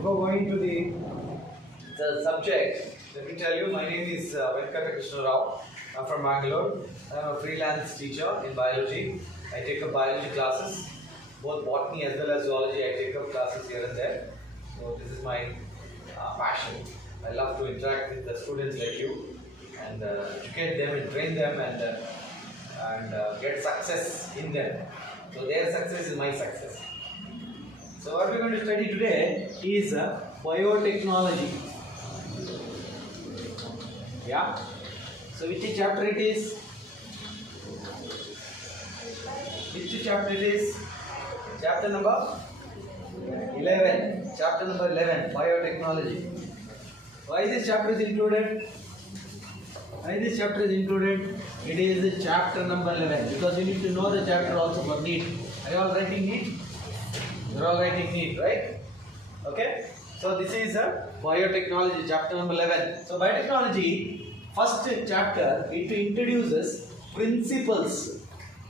Before going to the subject, let me tell you, my name is Rao. I'm from Bangalore. I'm a freelance teacher in biology. I take up biology classes, both botany as well as zoology. I take up classes here and there. So this is my passion. I love to interact with the students like you and educate them and train them and get success in them. So their success is my success. So what we're going to study today is biotechnology. Yeah. So which chapter it is? Which chapter it is? Chapter number 11. Chapter number 11, biotechnology. Why this chapter is included? Why this chapter is included? It is chapter number 11 because you need to know the chapter also for NEET. Are you all writing NEET? You're all writing NEET, right? Okay. So this is biotechnology, chapter number 11. So biotechnology, first chapter, it introduces principles.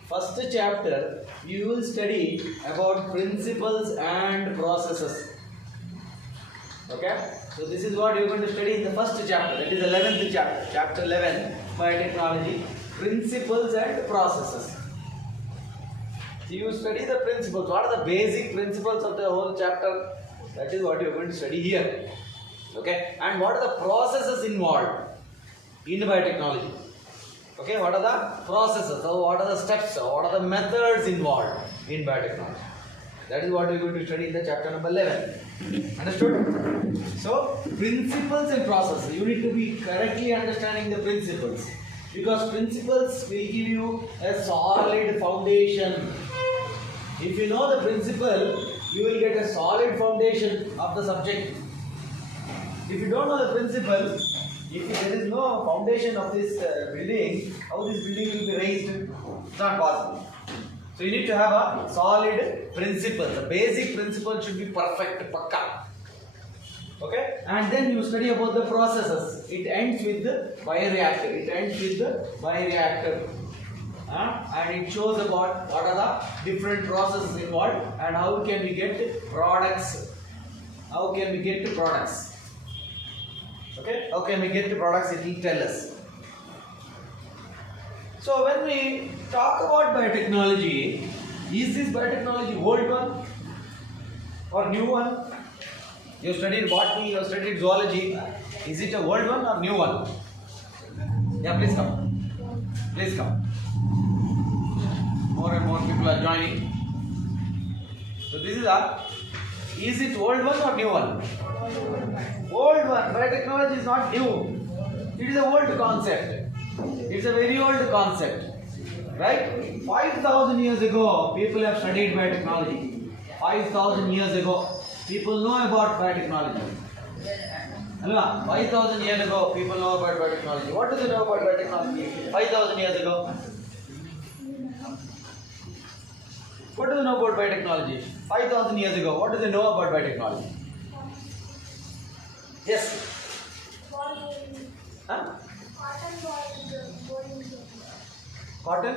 First chapter, you will study about principles and processes. Okay. So this is what you are going to study in the first chapter. That is 11th chapter, chapter 11, biotechnology, principles and processes. So you study the principles. What are the basic principles of the whole chapter? That is what you are going to study here. Okay. And what are the processes involved in biotechnology? Okay. What are the processes? So what are the steps? What are the methods involved in biotechnology? That is what we are going to study in the chapter number 11. Understood? So, principles and processes. You need to be correctly understanding the principles. Because principles will give you a solid foundation. If you know the principle, you will get a solid foundation of the subject. If you don't know the principle, if there is no foundation of this building, how this building will be raised? It's not possible. So you need to have a solid principle. The basic principle should be perfect, pakka. Okay? And then you study about the processes. It ends with the bioreactor. And it shows about what are the different processes involved and how can we get products. How can we get to products? Okay? How can we get to products? It will tell us. So when we talk about biotechnology, is this biotechnology old one or new one? You studied botany, you studied zoology. Is it a old one or new one? Yeah, please come. Please come. More and more people are joining. So this is it old one or new one? Old one. Biotechnology is not new. It is an old concept. It's a very old concept, right? 5,000 years ago, people have studied biotechnology. 5,000 years ago, people know about biotechnology. 5,000 years ago, people know about biotechnology. What do they know about biotechnology? 5,000 years ago. What do they know about biotechnology? 5,000 years ago, what do they know about biotechnology? Yes? Huh? Cotton?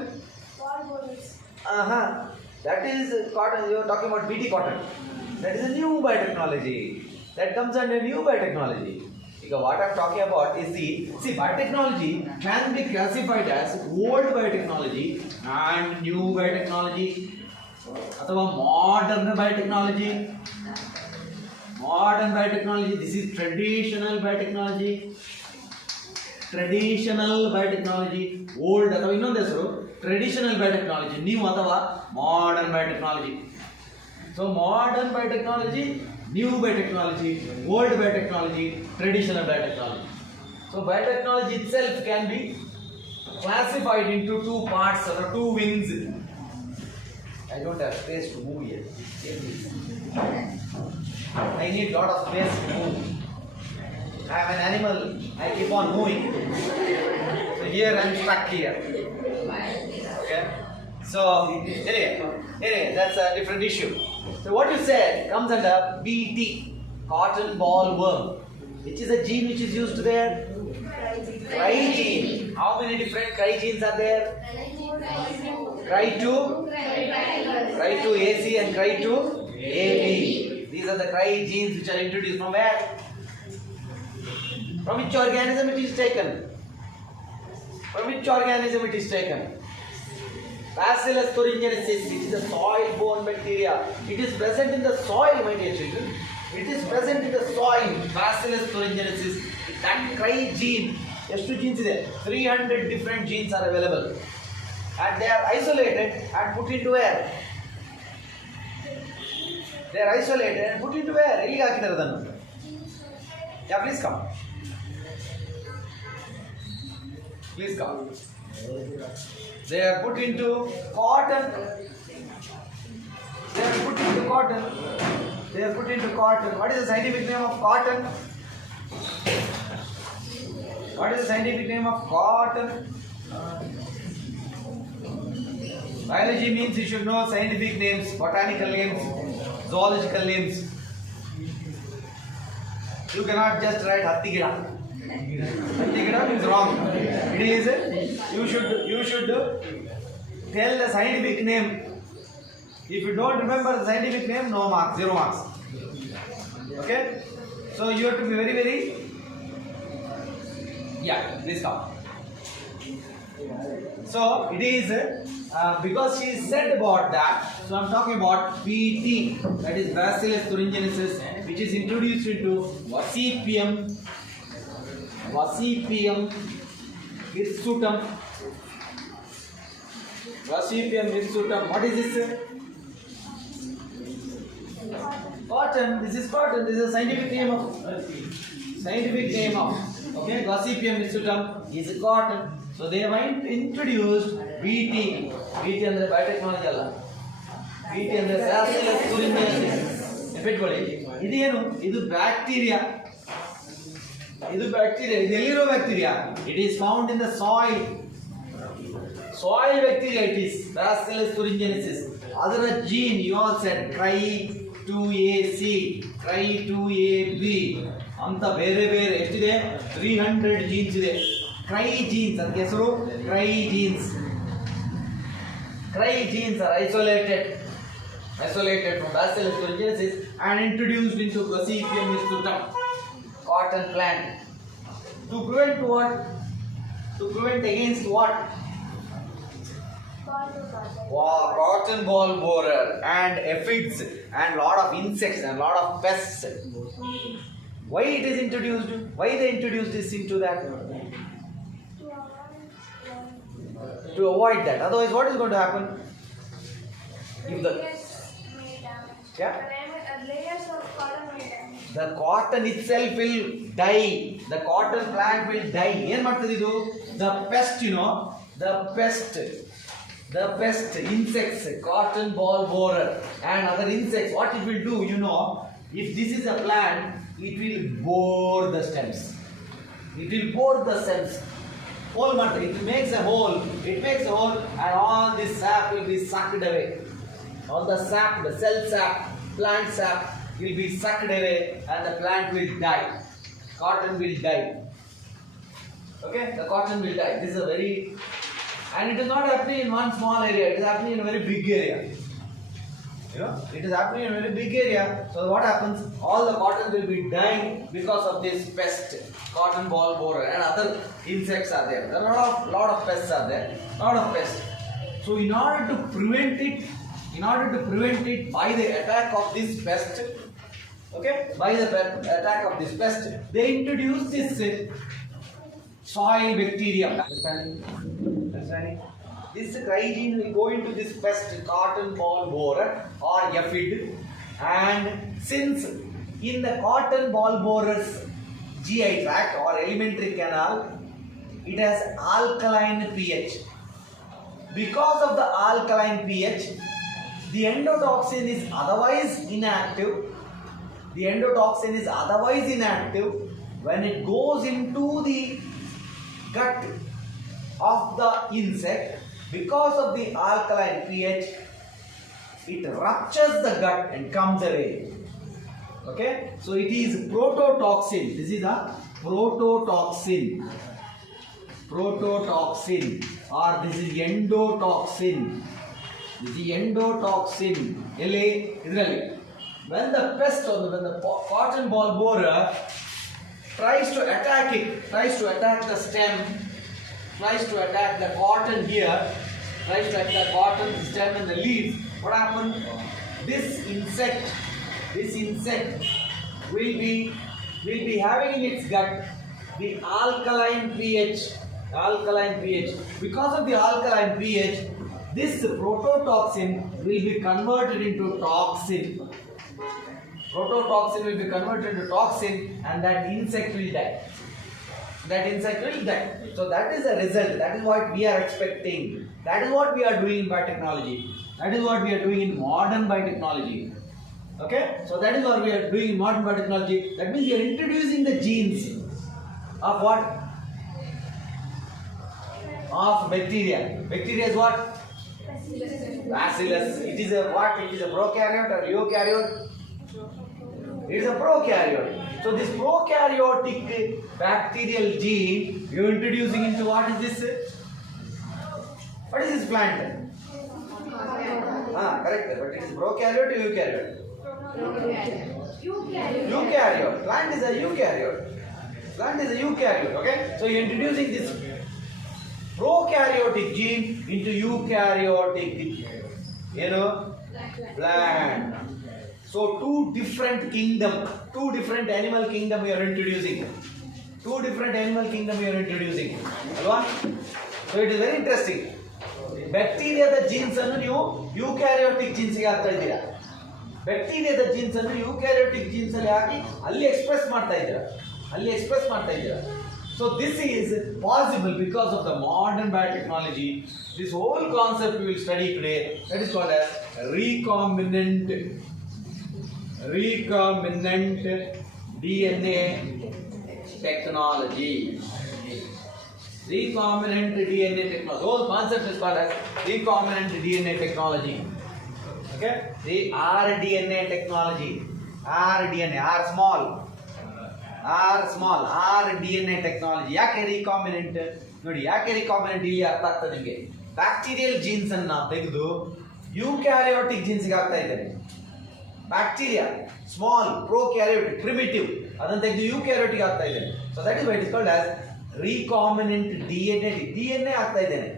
That is cotton. You are talking about BT cotton. That is a new biotechnology. That comes under new biotechnology. Because what I am talking about is biotechnology can be classified as old biotechnology and new biotechnology. Or modern biotechnology. Modern biotechnology. This is traditional biotechnology. Traditional biotechnology, old ಅಥವಾ ಇನ್ನೊಂದು ಹೆಸರು traditional biotechnology, new ಅಥವಾ modern biotechnology. So modern biotechnology, new biotechnology, old biotechnology, traditional biotechnology. So biotechnology itself can be classified into two parts or two wings. I don't have space to move here. I need lot of space to move. I am an animal, I keep on moving. So here I am stuck here. Okay? So, anyway, that's a different issue. So what you said comes under BT, cotton ball worm. Which is a gene which is used there? Cry gene. How many different cry genes are there? Cry2 AC and Cry2 AB. These are the cry genes which are introduced from where? From which organism it is taken? From which organism it is taken? Bacillus thuringiensis. It is a soil-borne bacteria. It is present in the soil, my dear children. It is present in the soil. Bacillus thuringiensis. That cry gene. ಎಷ್ಟು genes ಇದೆ? 300 different genes are available. And they are isolated and put into where? They are isolated and put into where? ಎಲ್ಲಿಗೆ ಹಾಕಿದ್ದಾರೆ ಅದನ್ನು? Yeah, please come. Please come. They are put into cotton. They are put into cotton. They are put into cotton. What is the scientific name of cotton? What is the scientific name of cotton? Biology means you should know scientific names, botanical names, zoological names. You cannot just write Hatti Gida. Hatti Gida is wrong. It is, you should tell the scientific name. If you don't remember the scientific name, no marks, 0 marks. Okay? So you have to be very, very, yeah, please come. So it is, because she said about that, so I am talking about BT, that is Bacillus thuringiensis, which is introduced into Vasipium hirsutum. Vasipium hirsutum. What is this? Cotton. This is cotton. This is a scientific name of. Okay, Vasipium hirsutum is cotton. So they have introduced BT. BT ಅಂದ್ರೆ biotechnology ಅಲ್ಲ. BT ಅಂದ್ರೆ Bacillus thuringiensis. ನೆನಪಿಟ್ಕೊಳ್ಳಿ. ಇದೇನು? ಇದು bacteria. ಇದು ಎಲ್ಲಿರೋ bacteria? It is found in the soil. Soil bacteria it is. Bacillus thuringiensis. ಅದರ gene you all said Cry2AC, Cry2AB ಅಂತ ಬೇರೆ ಬೇರೆ ಎಷ್ಟಿದೆ? 300 genes ಇದೆ. Cry genes, ಅದಕ್ಕೆ ಹೆಸರು cry genes. Cry genes are isolated from Bacillus thuringiensis and introduced into Vasipium hirsutum, cotton plant. To prevent what? To prevent against what? Cotton ball borer and aphids and lot of insects and lot of pests. Why it is introduced? Why they introduced this into that? To avoid that. Otherwise, what is going to happen? If the cotton itself will die. The cotton plant will die. ಏನು ಮಾಡ್ತದೆ ಇದು? The pest, the pest insects, cotton ball borer and other insects. What it will do? If this is a plant, it will bore the stems. Hole matter. It makes a hole and all this sap will be sucked away. All the sap, the cell sap, plant sap will be sucked away and the plant will die. Cotton will die. Okay, the cotton will die. This is a very, and it is not happening in one small area, it is happening in a very big area. It is happening in a very big area. So what happens? All the cotton will be dying because of this pest, cotton ball borer and other insects are there. There are lot of pests are there. So in order to prevent it by the attack of this pest, they introduce this soil bacteria. Understanding? This cry gene will go into this pest, cotton ball borer or aphid, and since in the cotton ball borer's GI tract or alimentary canal, it has alkaline pH. Because of the alkaline pH, the endotoxin is otherwise inactive. When it goes into the gut of the insect. Because of the alkaline pH, it ruptures the gut and comes away. Okay, so it is prototoxin. This is a prototoxin, or this is endotoxin. This is endotoxin. when the pest or when the cotton ball borer tries to attack it, tries to attack the stem, tries to attack the cotton here, tries to attack the cotton, the stem and the leaf, what happens? This insect will be having in its gut the alkaline pH. Because of the alkaline pH, this prototoxin will be converted into toxin. Prototoxin will be converted into toxin, and that insect will die. So that is the result. That is what we are expecting. That is what we are doing in biotechnology. That is what we are doing in modern biotechnology. Okay? So that is what we are doing in modern biotechnology. That means we are introducing the genes of what? Of bacteria. Bacteria is what? Bacillus. It is a what? It is a prokaryote or eukaryote? It is a prokaryote. So this prokaryotic bacterial gene you are introducing into what is this? What is this plant? Correct. But it is prokaryote or eukaryote? Eukaryote. Plant is a eukaryote. Okay? So you are introducing this prokaryotic gene into eukaryotic, plant. So two different animal kingdom we are introducing. So it is very interesting. Bacteria the genes are new eukaryotic genes ಅಲ್ಲಿ express ಮಾಡ್ತಾ ಇದ್ದೀರಾ. So this is possible because of the modern biotechnology. This whole concept we will study today, that is called as recombinant DNA technology. Recombinant DNA technology. The whole concept is called as recombinant DNA technology. Okay? The rDNA technology. rDNA, R small, rDNA technology. ಯಾಕೆ recombinant? ನೋಡಿ ಯಾಕೆ recombinant ಇಲ್ಲಿ ಅರ್ಥ ಆಗ್ತದೆ ನಿಮಗೆ. Bacterial jeans ಅನ್ನು ತೆಗೆದು ಯೂಕ್ಯಾರಿಯೋಟಿಕ್ jeans ಗೆ ಹಾಕ್ತಾ ಇದ್ದಾರೆ. ಬ್ಯಾಕ್ಟೀರಿಯಾ ಸ್ಮಾಲ್ ಪ್ರೊಕ್ಯಾರಿಯೋಟಿಕ್ ಪ್ರಿಮಿಟಿವ್ ಅದನ್ನು ತೆಗೆದು ಯೂಕ್ಯಾರಿಯೋಟಿಕ್ ಹಾಕ್ತಾ ಇದ್ದಾರೆ. So that is why it is called as recombinant DNA ಆಗ್ತಾ ಇದ್ದೇನೆ.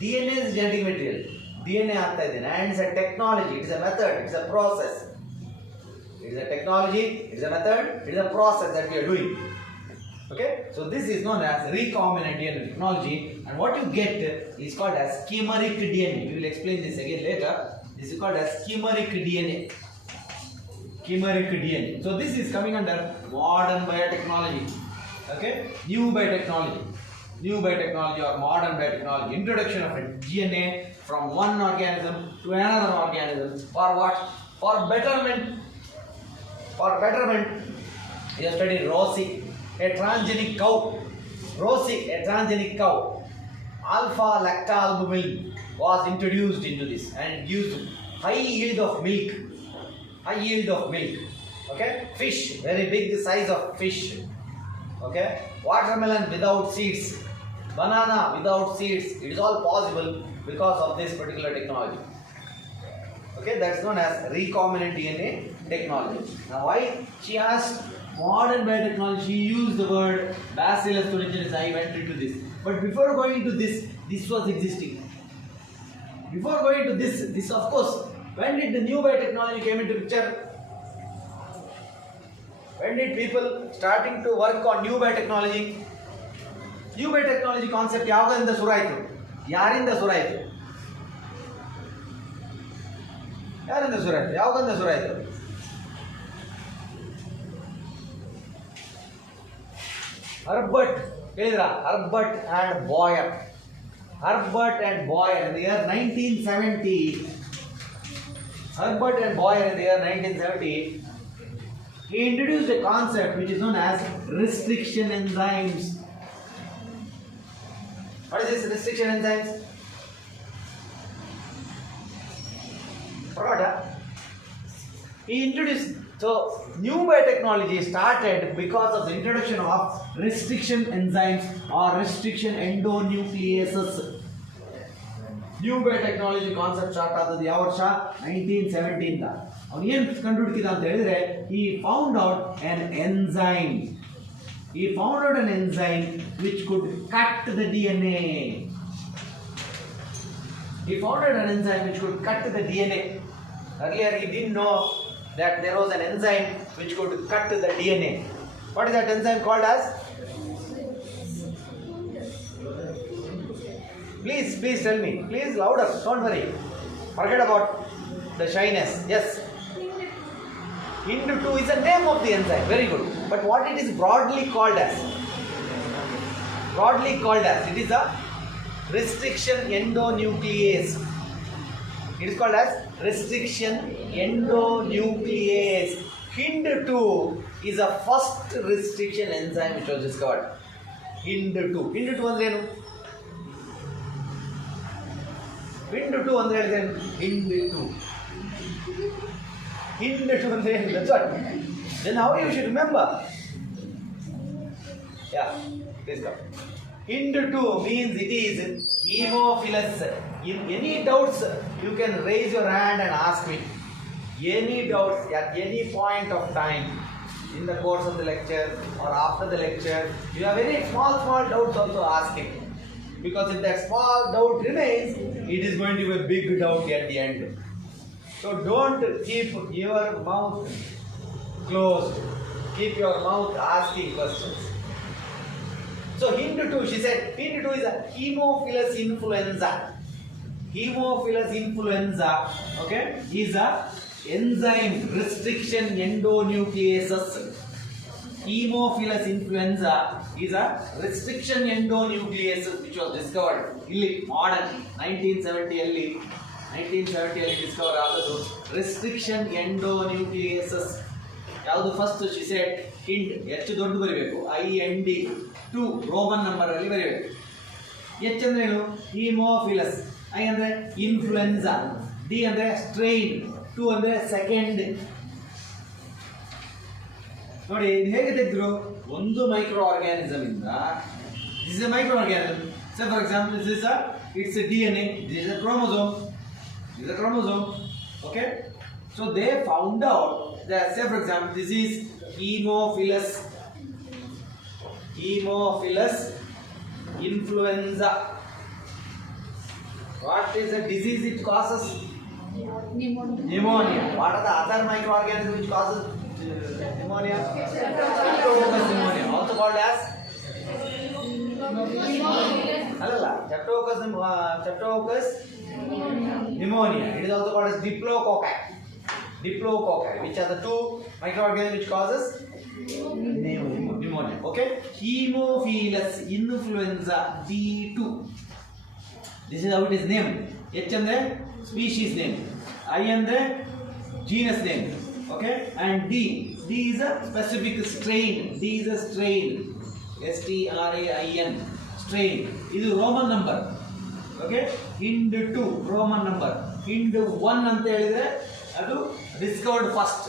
DNA is genetic material. DNA ಆಗ್ತಾ ಇದ್ದೇನೆ. And it's a technology, it's a method, it's a process. It is a technology, it is a method, it is a process that we are doing. Okay? So this is known as recombinant DNA technology, and what you get is called as chimeric DNA. We will explain this again later. This is called as chimeric DNA. So this is coming under modern biotechnology. Okay? New biotechnology or modern biotechnology. Introduction of a DNA from one organism to another organism. For what? For betterment. You have studied Rosic, a transgenic cow. Alpha lactalbumin was introduced into this and gives high yield of milk. Okay? Fish, very big size of fish. Okay? Watermelon without seeds, banana without seeds. It is all possible because of this particular technology. Okay, that's known as recombinant DNA technology. Now, why she asked modern biotechnology, she used the word Bacillus thuringiensis. I went into this. But before going into this was existing. Before going to this of course, when did the new biotechnology came into picture? When did people starting to work on new biotechnology? New biotechnology concept ಯಾವಾಗದಿಂದ ಶುರು ಆಯಿತು? ಯಾವಾಗಿಂದ ಶುರು ಆಯಿತು? Herbert and Boyer in the year 1970. He introduced a concept which is known as restriction enzymes. What is this restriction enzymes? He introduced, so new biotechnology started because of the introduction of restriction enzymes or restriction endonucleases. New biotechnology concept start ಆದದ್ದು ಯಾವ ವರ್ಷ? 1917. ಅವನು ಏನು ಕಂಡುಹಿಡಿದ ಅಂತ ಹೇಳಿದ್ರೆ he found out an enzyme. He found out an enzyme which could cut the DNA. He found out an enzyme which could cut the DNA. Earlier he didn't know that there was an enzyme which could cut the DNA. What is that enzyme called as? Please tell me. Please louder. Don't worry. Forget about the shyness. Yes. Hind2 is the name of the enzyme. Very good. But what it is broadly called as? Broadly called as. It is a restriction endonuclease. It is called as restriction endonuclease. Hind2 is the first restriction enzyme which was discovered. Hind2. Hind2 ಅಂದ್ರೆ ಏನು? Hind2 ಅಂದ್ರೆ ಹೇಳಿದ್ರೆ Hind2. Hind2 ಅಂದ್ರೆ ಏನು? That's what. Then how you should remember? Yeah, please come. Hind2 means it is hemophilus. In any doubts, you can raise your hand and ask me. Any doubts at any point of time in the course of the lecture or after the lecture, you have very small doubts also asking. Because if that small doubt remains, it is going to be a big doubt at the end. So don't keep your mouth closed. Keep your mouth asking questions. So Hind2, she said, Hind2 is a hemophilus influenza. Hemophilus influenza, okay, is a enzyme restriction endonucleases. Hemophilus influenza is a restriction endonucleases which was discovered ಇಲ್ಲಿ modern 1970 ಅಲ್ಲಿ discover ಆದದ್ದು restriction endonucleases. ಯಾವುದು first? she said Hind, ಎಷ್ಟು ದೊಡ್ಡ ಬರಬೇಕು, IND2 Roman number ಅಲ್ಲಿ ಬರಬೇಕು. H ಅಂದ್ರೆ ಏನು? hemophilus. I ಅಂದ್ರೆ influenza. D ಅಂದ್ರೆ strain. 2 ಅಂದ್ರೆ second. ನೋಡಿ ಇದು ಹೇಗೆ ತೆಗೆದ್ರು? ಒಂದು ಮೈಕ್ರೋ ಆರ್ಗ್ಯಾನಿಸಮ್ ಇಂದ, this is a microorganism. Say for example, it's a DNA, this is a chromosome. Okay, so they found out that, say for example, this is hemophilus influenza. What is the disease it causes? Pneumonia. What are the other microorganisms which causes pneumonia? Prototoxin pneumonia, also called as Streptococcus pneumonia. It is also called as diplococci, which are the two microorganisms which causes pneumonia. Okay, hemophilus influenza B2. This is how it is named. H andre species name, I andre genus name. Okay, and D is a specific strain. D is a strain. STRAIN, strain. This is Roman number. Okay, Hind2 Roman number. Hind1 ಅಂತ ಹೇಳಿದ್ರೆ ಅದು discovered first.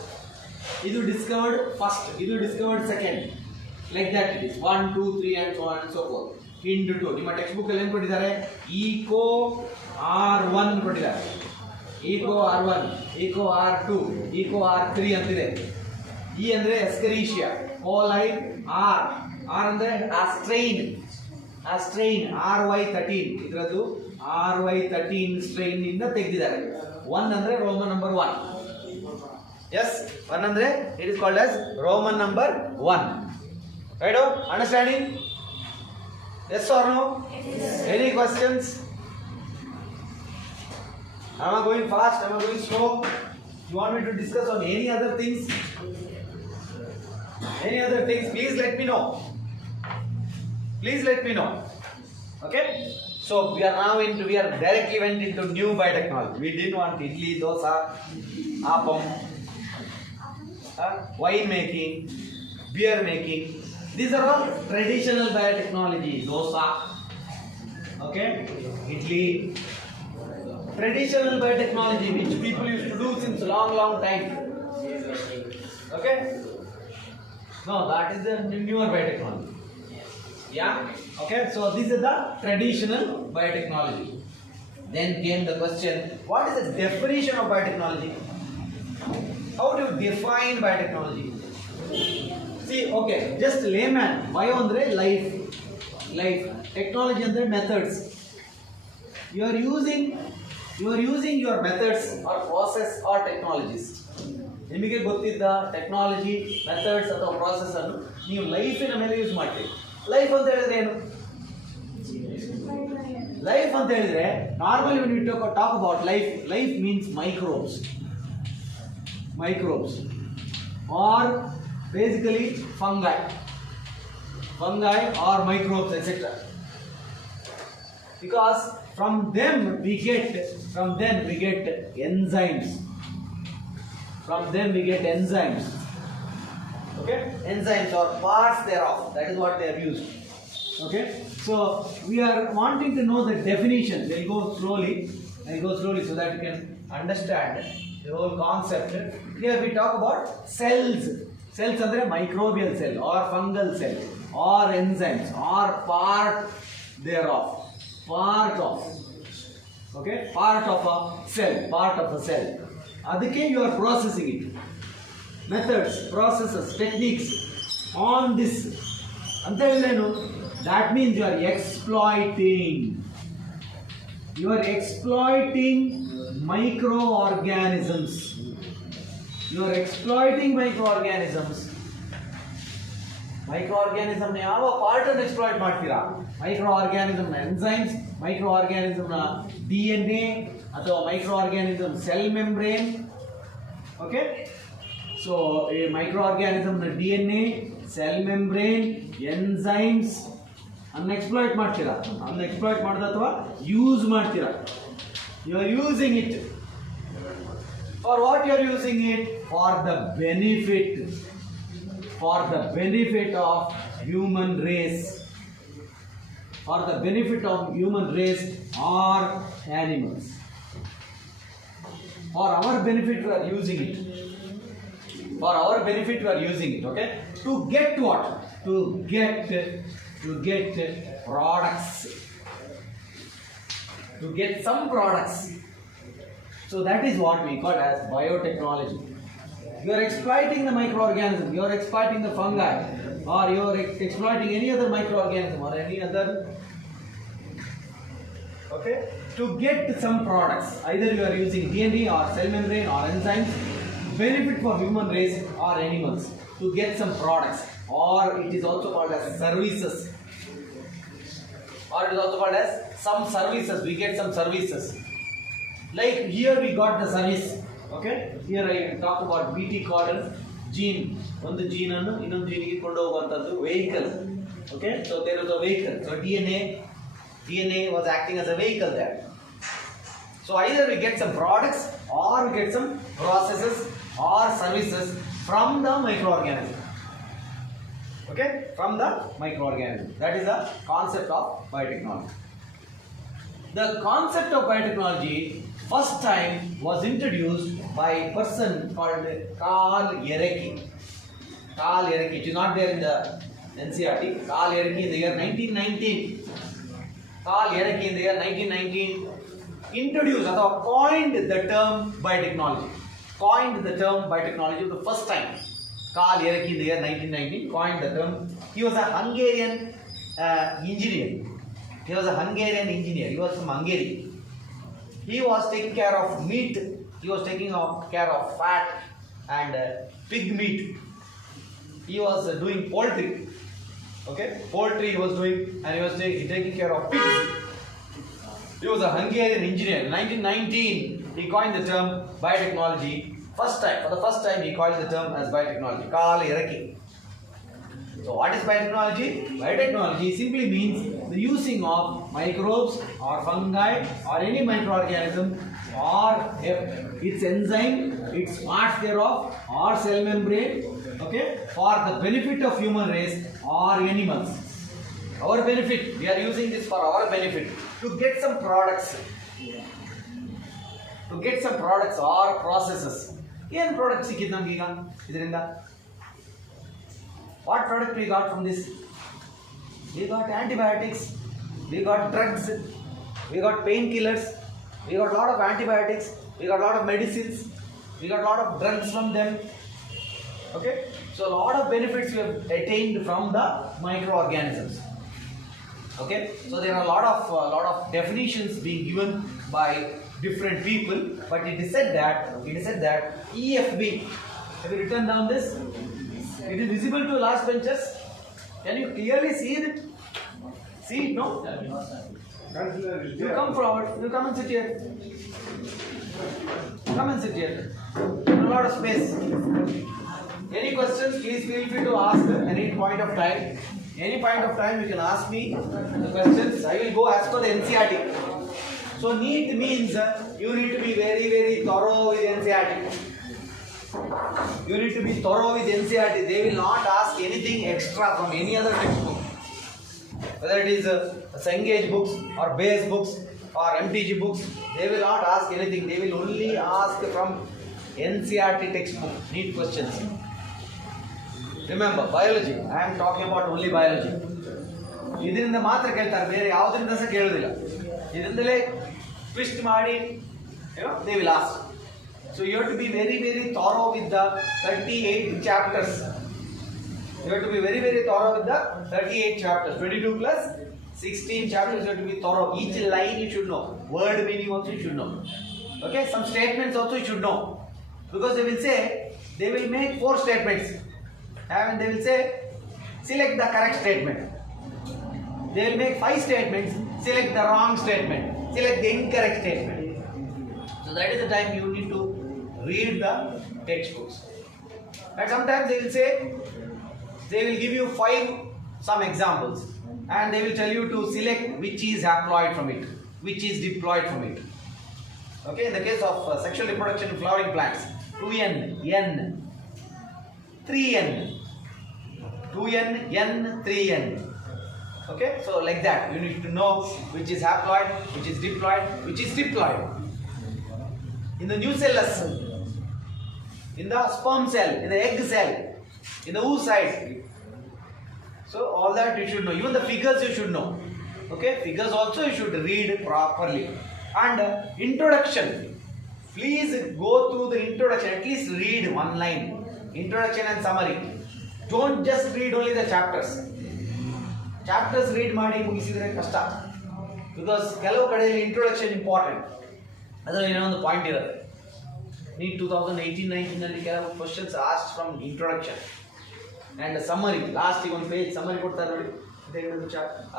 ಇದು discovered first. ಇದು discovered second. Like that it is 1, 2, 3 and so on and so forth. Hind2 ನಿಮ್ಮ text book ಅಲ್ಲಿ ಏನು ಕೊಟ್ಟಿದ್ದಾರೆ? Eco R1 ಕೊಟ್ಟಿದ್ದಾರೆ. Eco R1, Eco R2, Eco R3 ಅಂತಿದೆ. E ಅಂದ್ರೆ Escherichia, coli R ಅಂದ್ರೆ strain RY13. ಇದರದ್ದು RY13 strain ಇಂದ ತೆಗೆದಿದ್ದಾರೆ. 1 ಅಂದ್ರೆ ರೋಮನ್ ನಂಬರ್ 1. Yes, 1 ಅಂದ್ರೆ it is called as Roman number 1. Right? Understanding? Yes or no? Yes. Any questions? Am I going fast? Am I going slow? You want me to discuss on any other things? Please let me know. Okay? So we are directly went into new biotechnology. We didn't want idli, dosa, appam, wine making, beer making. These are all traditional biotechnology. Dosa, okay, idli, traditional biotechnology which people used to do since long time. Okay? No, that is the newer biotechnology. Yeah? Okay, so this is the traditional biotechnology. Then came the question, what is the definition of biotechnology? How do you define biotechnology? See, okay, just layman. Bio andre life. Technology andre methods. You are using your methods or process or technologies. ನಿಮಗೆ ಗೊತ್ತಿದ್ದ technology methods ಅಥವಾ process ಅನ್ನು ನೀವು ಲೈಫಿನ ಮೇಲೆ use ಮಾಡ್ತೀರಿ. Life ಅಂತ ಹೇಳಿದ್ರೆ ಏನು? ಲೈಫ್ ಅಂತ ಹೇಳಿದ್ರೆ normally when we talk about life means microbes or basically fungi or microbes, etc. Because from them we get enzymes. Okay, enzymes or parts thereof, that is what they are used. Okay, so we are wanting to know the definition. I'll go slowly so that you can understand the whole concept. Here we talk about cells andre microbial cell or fungal cell or enzymes or part thereof, part of a cell. Adike you are processing it. Methods, processes, techniques on this. Anta helidrenu, that means you are exploiting microorganisms. Microorganism ne ಯಾವ part ಅನ್ನು exploit ಮಾಡ್ತೀರಾ? Microorganism ನ enzymes, microorganism ನ DNA ಅಥವಾ microorganism cell membrane. Okay, so ಈ microorganism ನ DNA, cell membrane, enzymes ಅನ್ನು exploit ಮಾಡ್ತೀರಾ? ಎಕ್ಸ್ಪ್ಲಾಯ್ಟ್ ಮಾಡೋದು ಅಥವಾ ಯೂಸ್ ಮಾಡ್ತೀರಾ? You are using it. For what you are using it? For the benefit of human race. For the benefit of human race or animals. For our benefit we are using it. Okay? To get what? To get products. To get some products. So that is what we call as biotechnology. You are exploiting the microorganism, you are exploiting the fungi, or you are exploiting any other microorganism or any other, okay, to get some products. Either you are using DNA or cell membrane or enzymes, benefit for human race or animals, to get some products, or it is also called as services. Some services, we get some services. Like here we got the service. Okay, here I talk about BT codon gene. ಒಂದು gene ಅನ್ನು ಇನ್ನೊಂದು ಜೀನಿಗೆ ಕೊಂಡು ಹೋಗುವಂತದ್ದು vehicle. Okay, so there is a vehicle. So DNA was acting as a vehicle there. So either we get some products or we get some processes or services from the microorganism. Okay, from the microorganism. That is the concept of biotechnology. The concept of biotechnology first time was introduced by a person called Carl Jarecki. It is not there in the NCERT. Carl Jarecki in the year 1919. Introduced or coined the term biotechnology. For the first time. Carl Jarecki in the year 1919 coined the term. He was a Hungarian engineer. He was from Hungary. He was taking care of meat. He was taking care of fat and pig meat. He was doing poultry. Okay, poultry he was doing, and he was taking care of pigs. He was a Hungarian engineer. In 1919, he coined the term biotechnology. For the first time, he coined the term as biotechnology. Carl Jarecki. So, what is biotechnology? Biotechnology simply means the using of microbes or fungi or any microorganism or its enzyme, its parts thereof or cell membrane, okay, for the benefit of human race or animals. Our benefit, we are using this for our benefit to get some products. Or processes. What product we got from this? We got antibiotics, we got drugs, we got painkillers, we got a lot of antibiotics, we got a lot of medicines, We got a lot of drugs from them. Okay, so a lot of benefits we have attained from the microorganisms. Okay, so there are a lot of definitions being given by different people, but it is said that EFB. Have you written down this? It is visible to the last benches. Can you clearly see it? See it? No? You come forward. You come and sit here. Come and sit here. A lot of space. Any questions? Please feel free to ask at any point of time. Any point of time you can ask me the questions. I will go as per the NCERT. So NEET means you need to be very, very thorough with NCERT. You need to be thorough with NCERT. They will not ask anything extra from any other textbook. Whether it is Cengage books or base books or MTG books, they will not ask anything. They will only ask from NCERT textbook. NEET questions. Remember, biology. I am talking about only biology. ಇದರಿಂದ ಮಾತ್ರ ಕೇಳ್ತಾರೆ, ಬೇರೆ ಯಾವುದರಿಂದ ಸಹ ಕೇಳೋದಿಲ್ಲ. ಇದರಿಂದಲೇ twist ಮಾಡಿ, they will ask. So you have to be very, very thorough with the 38 chapters. You have to be very, very thorough with the 38 chapters. 22 plus 16 chapters. You have to be thorough. Each line you should know. Word meaning also you should know. Okay, some statements also you should know, because they will make 4 statements. And they will say, select the correct statement. They will make 5 statements, select the wrong statement, select the incorrect statement. So that is the time you need to read the textbooks. And sometimes they will say, they will give you 5 some examples, and they will tell you to select which is haploid from it, which is diploid from it. Okay, in the case of sexual reproduction in flowering plants, 2N, N, 3N. 2N, N, 3N. Okay, so like that, you need to know which is haploid, which is diploid, which is diploid. In the nucellus, in the sperm cell, in the egg cell, in the oocyte. So all that you should know. Even the figures you should know. Okay, figures also you should read properly. And introduction. Please go through the introduction. At least read one line. Introduction and summary. Don't just read only the chapters. Chapters read ಮಾಡಿ ಮುಗಿಸಿದ್ರೆ ಕಷ್ಟ. Because ಕೆಲವು ಕಡೆಯಲ್ಲಿ introduction important. ಅದರಲ್ಲಿ ಏನೋ ಒಂದು point ಇರುತ್ತೆ. NEET 2018-19 ನಲ್ಲಿ ಕೆಲವು questions asked from introduction and summary. Last ಒಂದು ಪೇಜ್ summary ಕೊಡ್ತಾರೆ ನೋಡಿ.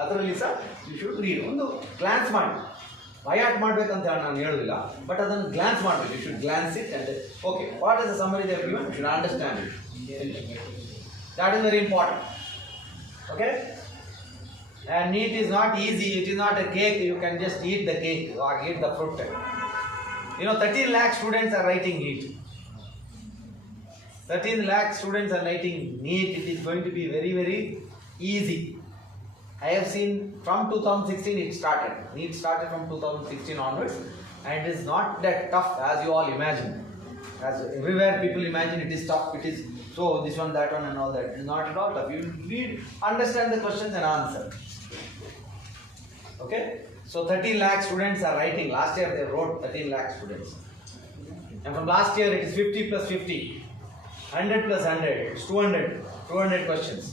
ಅದರಲ್ಲಿ ಸಹ you should read. ಒಂದು glance ಮಾಡಿ. ಬಯಾಟ್ ಮಾಡಬೇಕಂತ ನಾನು ಹೇಳೋದಿಲ್ಲ, ಬಟ್ ಅದನ್ನು ಗ್ಲಾನ್ಸ್ ಮಾಡಬೇಕು. You should glance it and okay, what is the summary they have given? You should understand it. That is very important. Okay? And NEET is not easy. It is not a cake. You can just eat the cake or eat the fruit. 13 lakh students are writing NEET. 13 lakh students are writing NEET. It is going to be very, very easy. I have seen from 2016 it started. NEET started from 2016 onwards, and it is not that tough as you all imagine. As everywhere people imagine it is tough. It is so this one, that one, and all that. It is not at all tough. You read, understand the questions and answer. Okay? So 13 lakh students are writing. Last year they wrote 13 lakh students. And from last year it is 50 plus 50. 100 plus 100. It's 200 questions.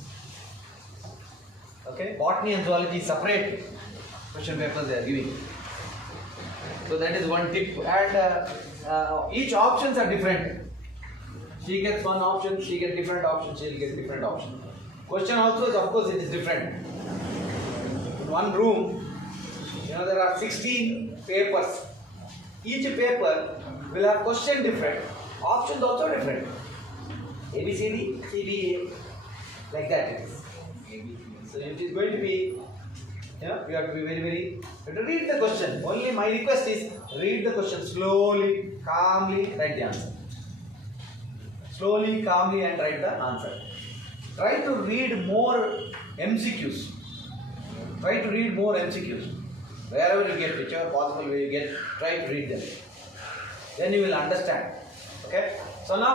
Okay? Botany and zoology separate question papers they are giving. So that is one tip. And each options are different. She gets one option, she gets different option, she will get different option. Question also is, of course, it is different. In one room, there are 16 papers. Each paper will have question different, options also different. A, B, C, D, C, D, A. Like that it is. So it is going to be, you have to be very, very, you have to read the question. Only my request is, read the question slowly, calmly, write the answer. Slowly, calmly, and write the answer. Try to read more MCQs. Try to read more MCQs. Wherever you get, whichever possible way you get, try to read them. Then you will understand. Okay? So now